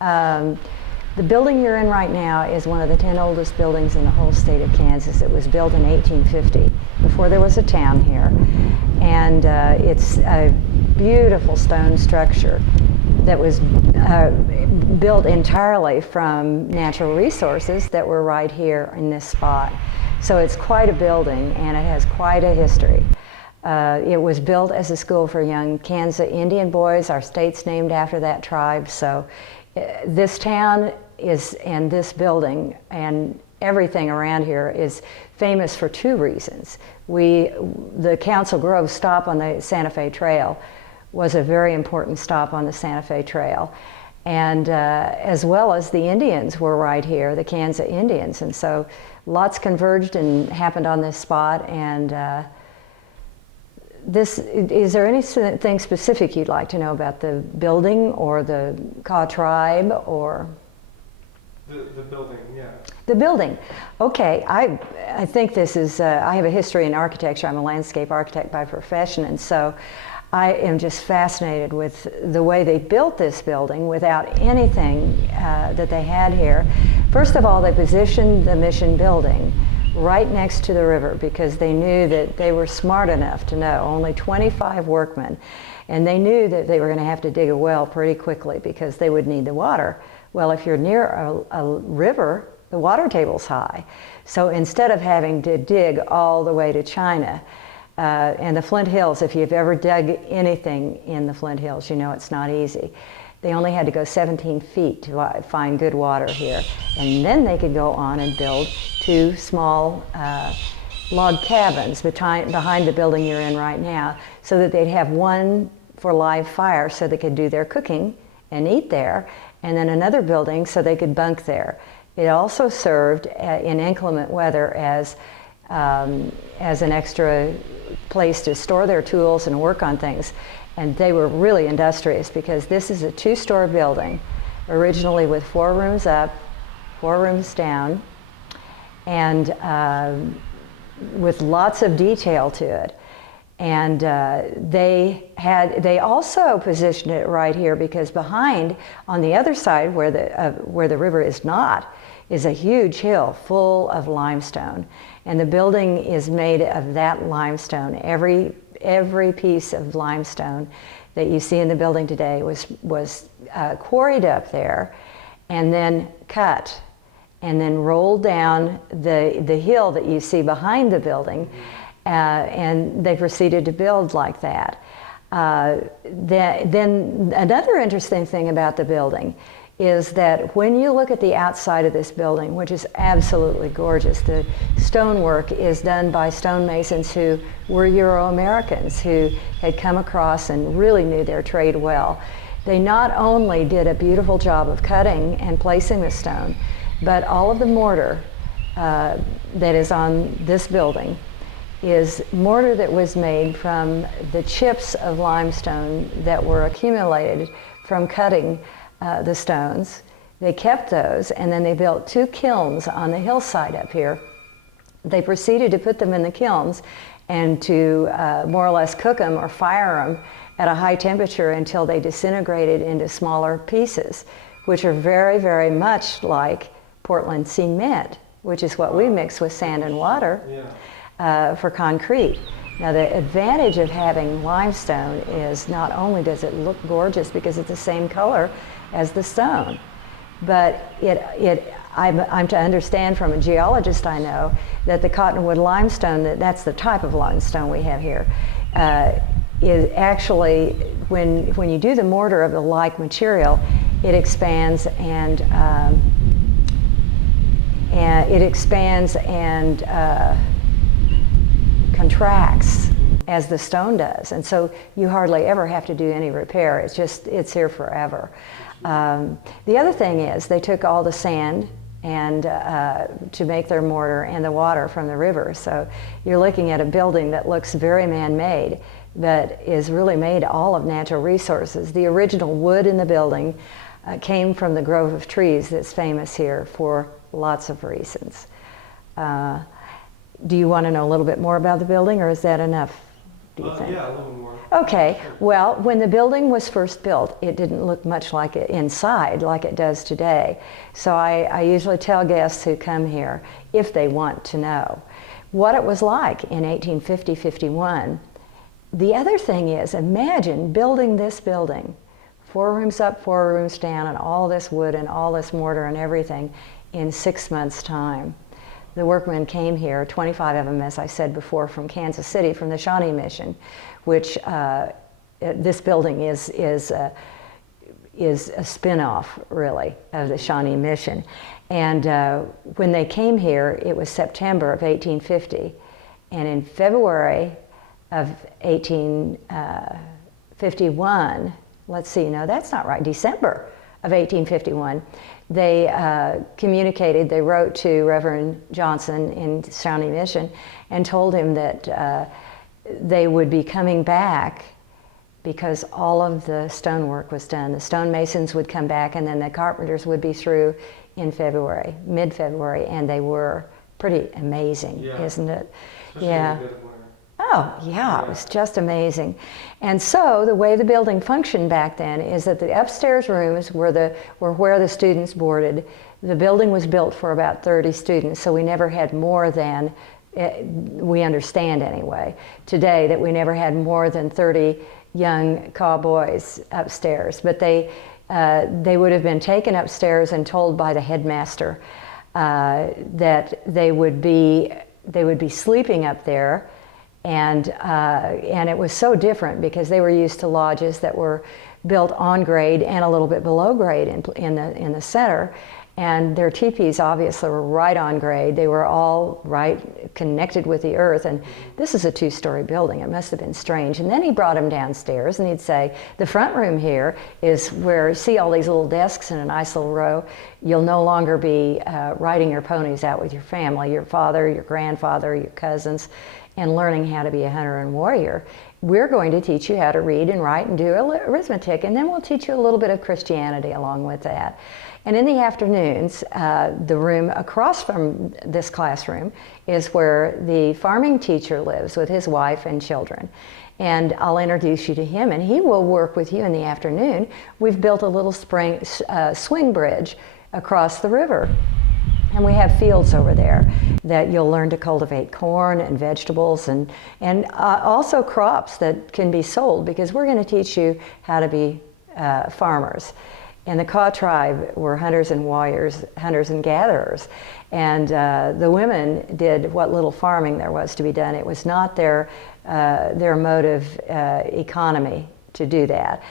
The building you're in right now is one of the 10 oldest buildings in the whole state of Kansas. It was built in 1850, before there was a town here. And it's a beautiful stone structure that was built entirely from natural resources that were right here in this spot. So it's quite a building, and it has quite a history. It was built as a school for young Kansas Indian boys. Our state's named after that tribe. So this town is, and this building and everything around here is famous for two reasons. The Council Grove stop on the Santa Fe Trail was a very important stop on the Santa Fe Trail. And as well as the Indians were right here, the Kansas Indians. And so lots converged and happened on this spot. And is there anything specific you'd like to know about the building or the Kaw tribe or? The building, yeah. The building. Okay, I think this is, I have a history in architecture. I'm a landscape architect by profession, and so I am just fascinated with the way they built this building without anything that they had here. First of all, they positioned the mission building right next to the river because they knew that they were smart enough to know only 25 workmen, and they knew that they were going to have to dig a well pretty quickly because they would need the water. Well, if you're near a river, the water table's high. So instead of having to dig all the way to China, and the Flint Hills, if you've ever dug anything in the Flint Hills, you know it's not easy. They only had to go 17 feet to find good water here. And then they could go on and build two small log cabins behind the building you're in right now, so that they'd have one for live fire so they could do their cooking and eat there, and then another building so they could bunk there. It also served in inclement weather as an extra place to store their tools and work on things. And they were really industrious because this is a two-story building, originally with 4 rooms up, 4 rooms down, and with lots of detail to it. And they also positioned it right here because behind, on the other side where the river is not, is a huge hill full of limestone. And the building is made of that limestone. Every piece of limestone that you see in the building today was quarried up there and then cut and then rolled down the hill that you see behind the building. And they proceeded to build like that. Then another interesting thing about the building is that when you look at the outside of this building, which is absolutely gorgeous, the stonework is done by stonemasons who were Euro-Americans who had come across and really knew their trade well. They not only did a beautiful job of cutting and placing the stone, but all of the mortar that is on this building is mortar that was made from the chips of limestone that were accumulated from cutting the stones. They kept those, and then they built 2 kilns on the hillside up here. They proceeded to put them in the kilns and to more or less cook them or fire them at a high temperature until they disintegrated into smaller pieces, which are very, very much like Portland cement, which is what we mix with sand and water. Yeah. For concrete. Now the advantage of having limestone is not only does it look gorgeous because it's the same color as the stone, but I'm to understand from a geologist I know that the cottonwood limestone, that's the type of limestone we have here, is actually, when you do the mortar of the like material, it expands and contracts as the stone does, and so you hardly ever have to do any repair. It's here forever. The other thing is they took all the sand and to make their mortar and the water from the river. So you're looking at a building that looks very man-made, but is really made all of natural resources. The original wood in the building came from the grove of trees that's famous here for lots of reasons. Do you want to know a little bit more about the building, or is that enough, do you think? Yeah, a little more. Okay, well, when the building was first built, it didn't look much like it inside like it does today. So I usually tell guests who come here, if they want to know, what it was like in 1850-51. The other thing is, imagine building this building, 4 rooms up, 4 rooms down, and all this wood and all this mortar and everything in 6 months' time. The workmen came here, 25 of them, as I said before, from Kansas City, from the Shawnee Mission, which this building is a spin-off, really, of the Shawnee Mission. And when they came here, it was September of 1850. And in February of 1851, let's see, no, that's not right, December of 1851, they communicated, they wrote to Reverend Johnson in Shawnee Mission and told him that they would be coming back because all of the stonework was done. The stonemasons would come back, and then the carpenters would be through in February, mid-February, and they were pretty amazing, isn't it? Especially Yeah. in the winter. Oh, yeah, it was just amazing. And so the way the building functioned back then is that the upstairs rooms were where the students boarded. The building was built for about 30 students, so we never had more than, we understand anyway, today, that we never had more than 30 young cowboys upstairs. But they would have been taken upstairs and told by the headmaster that they would be sleeping up there. And it was so different because they were used to lodges that were built on grade and a little bit below grade in the center. And their teepees obviously were right on grade. They were all right connected with the earth. And this is a 2-story building. It must have been strange. And then he brought them downstairs and he'd say, the front room here is where, see all these little desks in a nice little row. You'll no longer be riding your ponies out with your family, your father, your grandfather, your cousins, and learning how to be a hunter and warrior. We're going to teach you how to read and write and do arithmetic, and then we'll teach you a little bit of Christianity along with that. And in the afternoons, the room across from this classroom is where the farming teacher lives with his wife and children. And I'll introduce you to him, and he will work with you in the afternoon. We've built a little swing bridge across the river. And we have fields over there that you'll learn to cultivate corn and vegetables and also crops that can be sold, because we're going to teach you how to be farmers. And the Kaw tribe were hunters and warriors, hunters and gatherers. And the women did what little farming there was to be done. It was not their mode of economy to do that.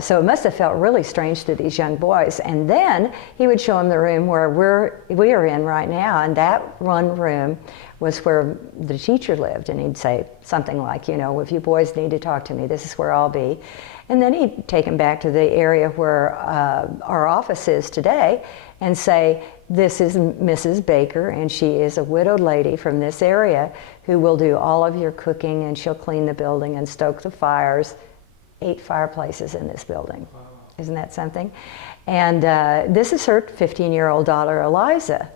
So it must have felt really strange to these young boys. And then he would show them the room where we are in right now, and that one room was where the teacher lived. And he'd say something like, you know, if you boys need to talk to me, this is where I'll be. And then he'd take them back to the area where our office is today and say, this is Mrs. Baker, and she is a widowed lady from this area who will do all of your cooking, and she'll clean the building and stoke the fires. 8 fireplaces in this building. Wow. Isn't that something? And this is her 15-year-old daughter, Eliza.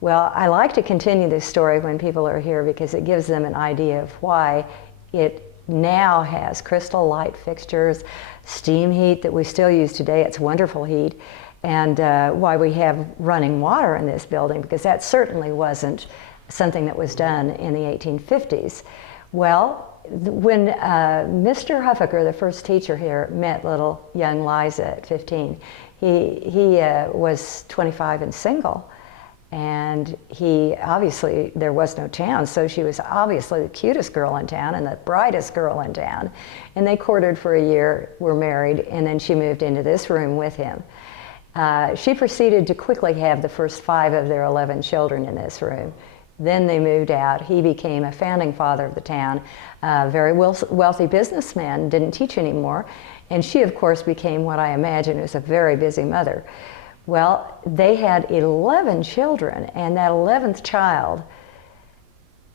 Well, I like to continue this story when people are here because it gives them an idea of why it now has crystal light fixtures, steam heat that we still use today. It's wonderful heat. And why we have running water in this building, because that certainly wasn't something that was done in the 1850s. Well, when Mr. Huffaker, the first teacher here, met little young Liza at 15, he was 25 and single, and he obviously, there was no town, so she was obviously the cutest girl in town and the brightest girl in town, and they courted for a year, were married, and then she moved into this room with him. She proceeded to quickly have the first 5 of their 11 children in this room. Then they moved out. He became a founding father of the town, a very wealthy businessman, didn't teach anymore. And she, of course, became what I imagine was a very busy mother. Well, they had 11 children, and that 11th child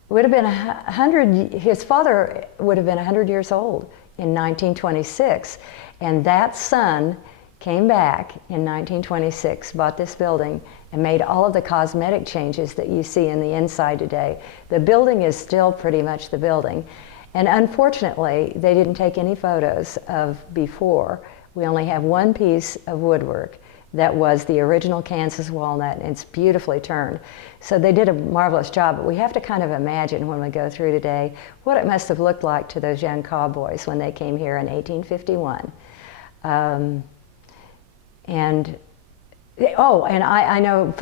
would have been 100, his father would have been 100 years old in 1926. And that son came back in 1926, bought this building, and made all of the cosmetic changes that you see in the inside today. The building is still pretty much the building. And unfortunately, they didn't take any photos of before. We only have one piece of woodwork that was the original Kansas walnut, and it's beautifully turned. So they did a marvelous job, but we have to kind of imagine when we go through today what it must have looked like to those young cowboys when they came here in 1851. And I know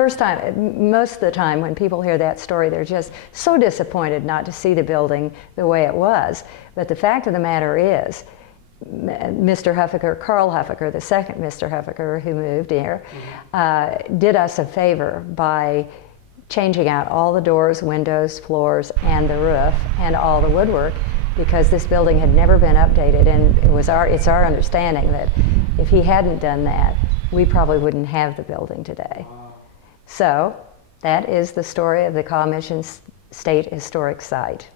most of the time when people hear that story, they're just so disappointed not to see the building the way it was. But the fact of the matter is, Mr. Huffaker, Carl Huffaker, the second Mr. Huffaker who moved here, did us a favor by changing out all the doors, windows, floors, and the roof, and all the woodwork, because this building had never been updated, and it's our understanding that if he hadn't done that, we probably wouldn't have the building today. Wow. So that is the story of the Kaw Mission State Historic Site.